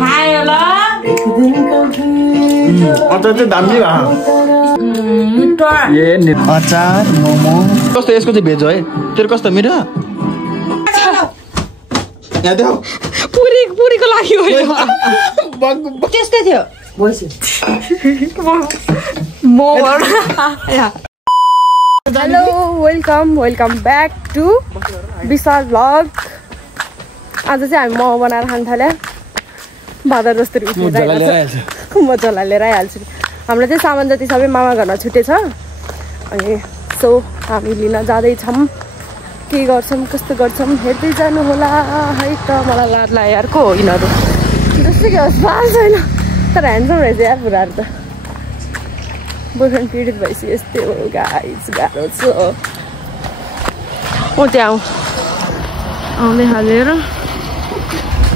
खायो ल अचार चाहिँ दामी भा ए अचार मोमो कस्तो यसको चाहिँ भेज हो है तेरो कस्तो मिठो यहाँ देऊ पुरीको लागि हो त्यस्तै थियो hello welcome back to Vishal vlog. आज चाहिँ हामी मोमो बनाएर खान थाल्यो भादर जस्तो म झोला लिएर आइहाल्छु। हाम्रो चाहिँ सामान जति सबै मामा घरमा छुटेछ अनि सो हामी लिन जाँदैछौँ। के गर्छौँ कस्तो गर्छौँ हेर्दै जानु होला है त। मलाई लाज लाग्यो यार को हो यिनीहरू जस्तो कि होस् थाहा छैन तर ह्यान्डसम रहेछ यार बुढाहरू त। बोयफ्रेन्ड पीडित भएपछि यस्तै हो गाइस गाह्रो छ। त्यहाँ आउँदै हालेर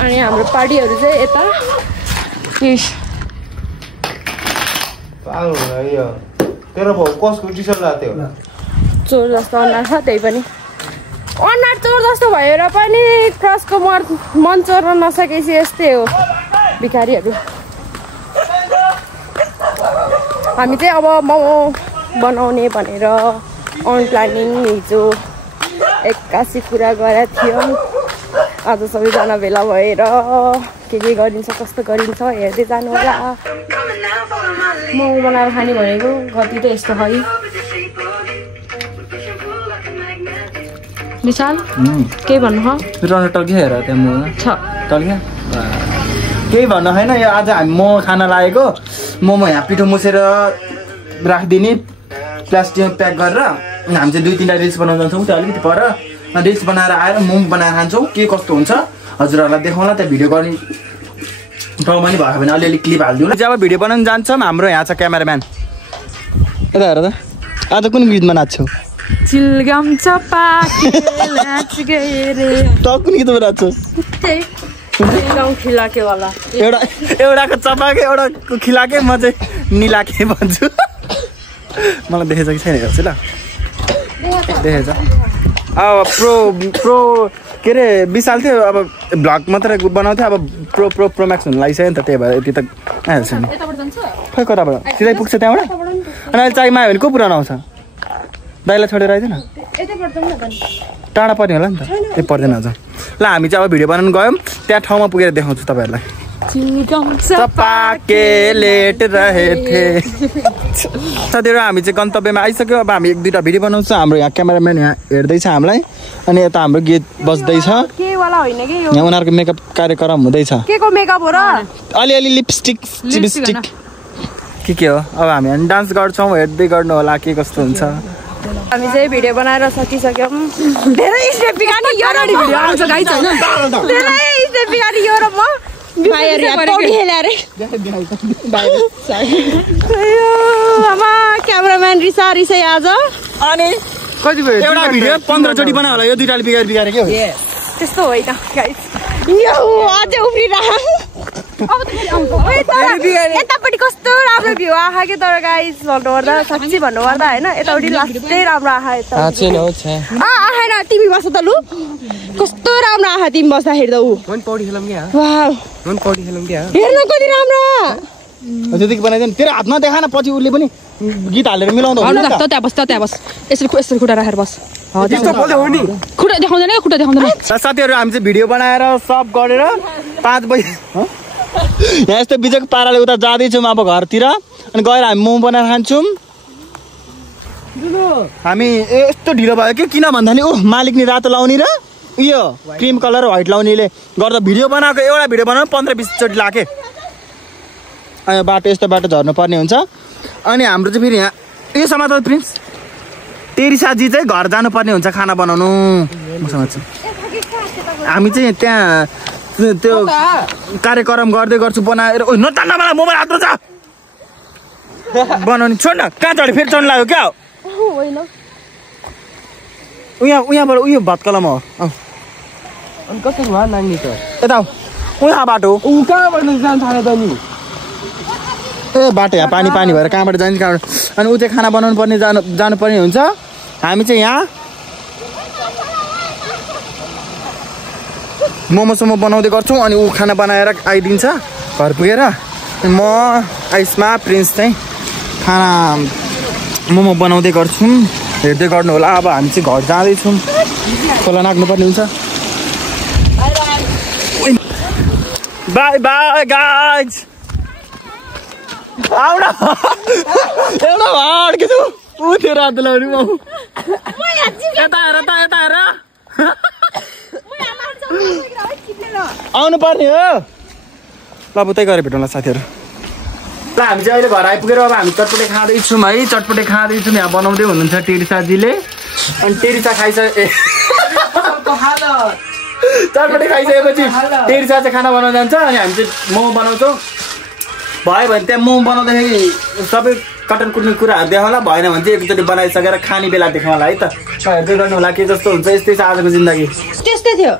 अनि हाम्रो पार्टीहरू चाहिँ यता चोर जस्तो अनुहार छ त्यही पनि अनुहार चोर जस्तो भएर पनि क्रसको मन चोर्न नसकेपछि यस्तै हो भिखारीहरू। हामी चाहिँ अब मोमो बनाउने भनेर अन प्लानिङ हिजो 81 कुरा गरेका थियौँ। आज सबैजना भेला भएर के गरिन्छ कस्तो गरिन्छ हेर्दै जानु होला। मोमो बनाएर खाने भनेको गति त यस्तो है। विशाल केही भन्नु टल्की हेर त्यहाँ मोमो छ टल्की केही भन्नु छैन। यो आज हामी मोमो खान लागेको मोमो यहाँ पिठो मुछेर राखिदिने प्लास्टिकमा प्याक गरेर हामी चाहिँ 2-3 रिल्स बनाउन जान्छौँ। त्यो अलिकति पर रिल्स बनाएर आएर मोमो बनाएर खान्छौँ। के कस्तो हुन्छ हजुरहरूलाई देखाउँला। त्यहाँ भिडियो गर्ने ठाउँमा पनि भयो भने अलिअलि क्लिप हालिदिउँ। जब भिडियो बनाउनु जान्छौँ हाम्रो यहाँ छ क्यामेराम्यान यता हेर त आज कुन गीतमा नाच्छौ चिलगम चपाके नाच गए रे त कुन गीतमा नाच्छौ चिलगम खिलाके वाला एउटाको चपाके एउटाको खिलाके म चाहिँ निलाके भन्छु। मलाई देखेछ कि छैन हेर्छु ल देखेछ। अब प्रो के अरे विशाल थियो अब भ्लग मात्रै बनाउँथ्यो अब प्रो म्याक्स हुनु लागिसक्यो नि त त्यही भएर यति त आइहाल्छ नि खै कताबाट सिधै पुग्छ त्यहाँबाट। अनि अहिले चाहिमा आयो भने को पुरानो आउँछ दाइलाई छोडेर आइदिएन टाढा पर्ने होला नि त त्यही पर्दैन आज। ल हामी चाहिँ अब भिडियो बनाउनु गयौँ त्यहाँ ठाउँमा पुगेर देखाउँछु तपाईँहरूलाई। साथीहरू हामी चाहिँ गन्तव्यमा आइसक्यो। अब हामी 1-2टा भिडियो बनाउँछ। हाम्रो यहाँ क्यामेराम्यान यहाँ हेर्दैछ हामीलाई अनि यता हाम्रो गीत बज्दैछ। यहाँ उनीहरूको मेकअप कार्यक्रम हुँदैछ। अलिअलि लिपस्टिक चिपस्टिक के हो। अब हामी डान्स गर्छौँ हेर्दै गर्नु होला के कस्तो हुन्छ। हामी चाहिँ भिडियो बनाएर सकिसक्यौँ। धेरै स्टेप बिगार्ने यो र भिडियो आउँछ गाइस हैन धेरै स्टेप बिगार्ने यो र म बाहिर पौडी खेले रे आमा क्यामेराम्यान रिसाई आज अनि कति भयो एउटा भिडियो 15 चोटी बनायो होला यो 2टाले बिगारे के हो त्यस्तो होइन गाइस यो अझै उफ्रिरा अब यतापट्टि कस्तो राम्रो भ्यू आहा के तर गाइस भन्नुपर्दा साँच्चै भन्नुपर्दा होइन यतापट्टि लास्टै राम्रो आहा यता आएन तिमी बस त लु कस्तो राम्रो आहा तिमी बस्दाखेरि त ऊ पौडी खेलौँ के हेर्न कति राम्रो त्यतिकै बनाइदिनु तेरो हातमा देखा न पछि उसले पनि गीत हालेर मिलाउँदा हुन्छ त त्यहाँ बस यसरी खुट्टा राखेर बस खुट्टा देखाउँदैन खुट्टा देखाउँदैन। साथीहरू हामी चाहिँ भिडियो बनाएर सब गरेर 5 बजी यहाँ यस्तो बिजोक पाराले उता जाँदैछौँ अब घरतिर अनि गएर हामी मोमो बनाएर खान्छौँ। हामी यस्तो ढिलो भयो कि किन भन्दा नि मालिक नि रातो लाउने र यो क्रिम कलर व्हाइट लाउनेले गर्दा भिडियो बनाएको एउटा भिडियो बनाउनु 15-20 चोटि लागे। अनि बाटो यस्तो बाटो झर्नु पर्ने हुन्छ। अनि हाम्रो चाहिँ फेरि यहाँ यो समाचार प्रिन्स टेरिसाजी चाहिँ घर जानुपर्ने हुन्छ खाना बनाउनु मसँग चाहिँ। हामी चाहिँ त्यहाँ त्यो कार्यक्रम गर्दै गर्छु बनाएर नतान्न मलाई मोबाइल हात छ बनाउने छोड न कहाँ चढ्यो फेरि चढ्नु लाग्यो क्या उहाँबाट उयो भत्कलमा हो अनि कसरी भयो नानी त यता उहाँ बाटो कहाँबाट जान थाल्यो त नि ए बाटो यहाँ पानी भएर कहाँबाट जान्छ कहाँबाट अनि ऊ चाहिँ खाना बनाउनु पर्ने जानुपर्ने हुन्छ। हामी चाहिँ यहाँ मोमोसोमो बनाउँदै गर्छौँ अनि ऊ खाना बनाएर आइदिन्छ घर पुगेर। म आइसमा प्रिन्स चाहिँ खाना मोमो बनाउँदै गर्छौँ। हेर्दै गर्नु होला। अब हामी चाहिँ घर जाँदैछौँ। खोला नाग्नुपर्ने हुन्छ। By by guys. आउन एउटा भाड के ऊ थियो रात लाउने म यता हेर त यता हेर आउनु पर्ने हो। ल उतै गएर भेटौँला साथीहरू। ल हामी चाहिँ अहिले घर आइपुगेर अब हामी चटपटे खाँदैछौँ है। चटपटे खाँदैछौँ। यहाँ बनाउँदै हुनुहुन्छ टेरिसाजीले। अनि टेरिसा खाइसके चटपटे खाइसकेपछि टेरिसा चाहिँ खाना बनाउन जान्छ अनि हामी चाहिँ मोमो बनाउँछौँ। भयो भने त्यहाँ मोमो बनाउँदाखेरि सबै कटन कुट्ने कुराहरू देखाउँला। भएन भने चाहिँ एकचोटि बनाइसकेर खाने बेला देखाउँला है त। हेर्दै गर्नु होला के जस्तो हुन्छ। यस्तै छ आजको जिन्दगी। त्यस्तै थियो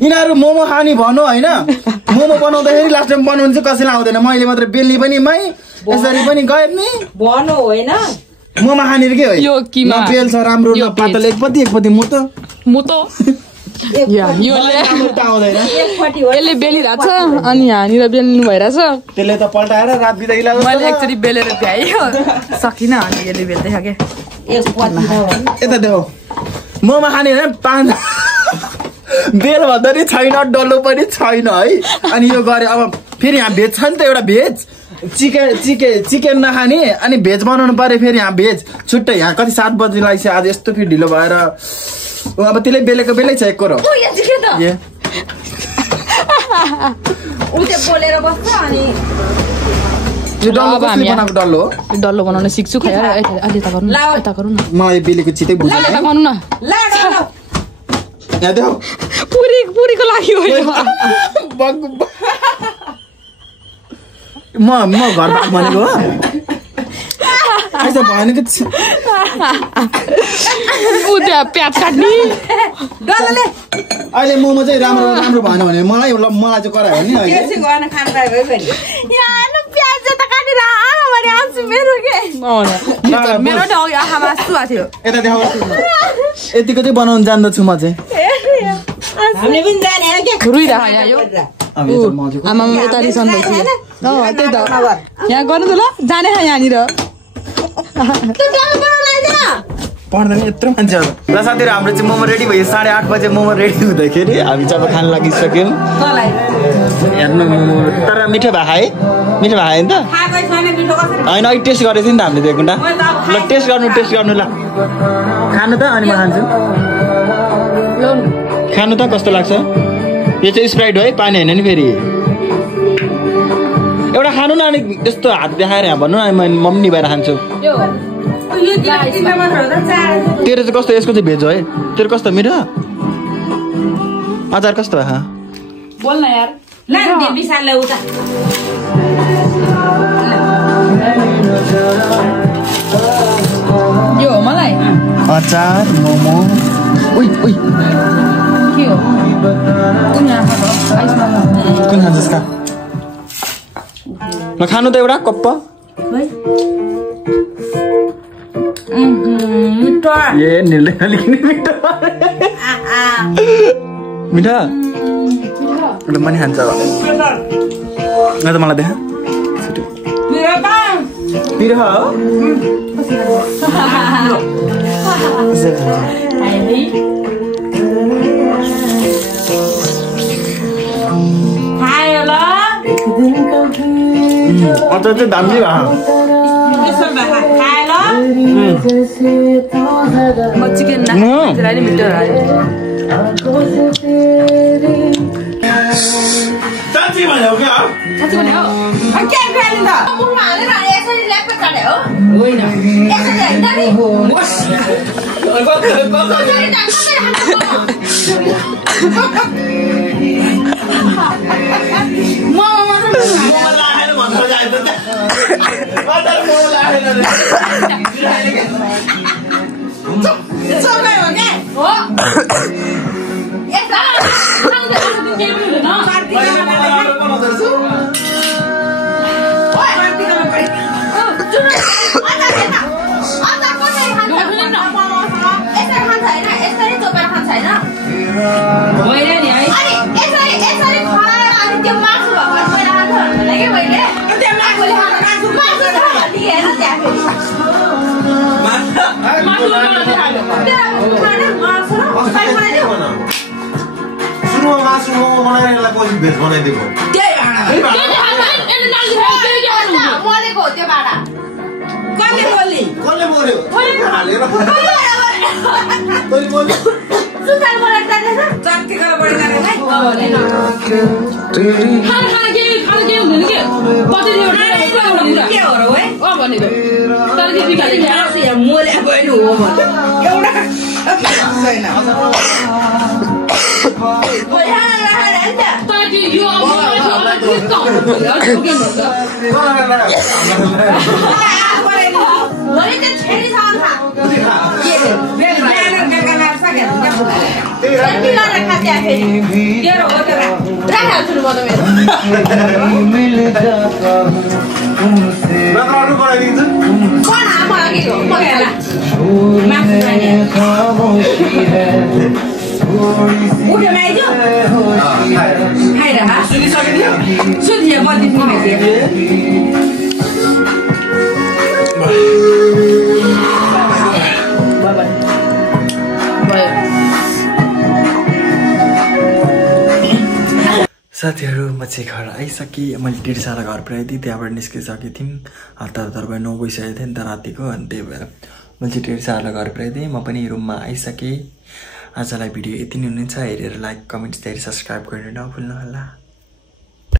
यिनीहरू मोमो खाने भन्नु होइन। मोमो बनाउँदाखेरि लास्ट टाइम बनाउनु चाहिँ कसैलाई आउँदैन। मैले मात्र बेल्ने पनि मै यसरी पनि गर्ने भन्नु होइन। मोमो खाने के हो न बेल छ राम्रो न पातल एकपट्टि मुतो यसले बेलिरहेछ अनि यहाँनिर बेल्नु भइरहेछ। त्यसले त पल्टाएर रात बिताइला मैले एकचोटि बेलेर भ्यायो सकिनँ अनि यसले बेल्दै खाके यता देऊ मोमो खाने होइन पान बेल भन्दा नि छैन डल्लो पनि छैन है। अनि यो गरे अब फेरि यहाँ भेज छ नि त एउटा भेज चिकन नखाने अनि भेज बनाउनु पर्यो। फेरि यहाँ भेज छुट्टै यहाँ कति 7 बजी लाग्छ आज यस्तो फेरि ढिलो भएर अब त्यसले बेलेको बेलै छ एक कोरो डल्लो बनाउन सिक्छु खै अहिले त गर्नु यता गरौँ न। म यो बेलेको छिटै बुझ्नु यता गर्नु न। पुरीको लागि म घर भाग भनेको हो। भनेको प्याज काट्ने अहिले मोमो चाहिँ राम्रो राम्रो भएन भने मलाई चाहिँ करायो नि यतिको चाहिँ बनाउनु जान्दछु म चाहिँ। आमा यता रिसाउनु भइसक्यो। त्यही त यहाँ गर्नु त ल जाने यहाँनिर पढ्दैन यत्रो मान्छेहरू। ल साथीहरू हाम्रो चाहिँ मोमो रेडी भयो। 8:30 बजे मोमो रेडी हुँदाखेरि हामी चाहिँ अब खान लागिसक्यौँ। हेर्नु मोमो तर मिठो भए है मिठो भए नि त होइन अघि टेस्ट गरेको थियो नि त हामीले त्यो गुन्डा। ल टेस्ट गर्नु ल खानु त अनि म खान्छु। खानु त कस्तो लाग्छ। यो चाहिँ स्प्राइट हो है पानी होइन नि फेरि। एउटा खानु न अनि यस्तो हात देखाएर यहाँ भन्नु न मम्मी भएर खान्छु। तेरो चाहिँ कस्तो यसको चाहिँ भेज हो है। तेरो कस्तो मिठो अचार कस्तो भयो बोल्न यार यो हो मलाई अचार मोमो उइ के हो कुन खान्छस् का ल खानु त एउटा कप्प ए निर्णय नलिने मिठो एउटा पनि खान्छ अब न त मलाई देखा पिरो हो अचार चाहिँ दामी भयो। म चिकन नाच्ने मिठो साँच्चै भन्यो क्या साँच्चै भन्यो के खाने त मुखमा हालेर यसरी ल्याप्पा काटे हो होइन यसरी हैन नि मैले नि है यसरी खाएर अनि त्यो मासु भएको पहिला हाल्नु के मैले त्यो मासुले मासु भन्ने हेर त्यहाँ सुरुमा मासु मोमो बनाएर पछि भेज बनाइदिएको मलेको हो त्यो भाडा कसले मोल्यो हालेर सुतार मलाई जानेछ चक्के गरेर बढी जाने है खाना के हुँदैन के पछि एउटा के हो र ओए भनेको तर के बिगाले यहाँ मोले गएन हो भने एउटा छैन यो साथीहरू म चाहिँ घर आइसकेँ मैले टिरसाला घर पुऱ्याइदिएँ त्यहाँबाट निस्किसकेको थियौँ हतार 9 बजिसकेको थियो नि त रातिको अनि त्यही भएर मैले चाहिँ टिरसाला घर पुऱ्याइदिएँ म पनि रुममा आइसकेँ आजलाई भिडियो यति नै हुनेछ हेरेर लाइक कमेन्ट सब्सक्राइब गरेर नभुल्नु होला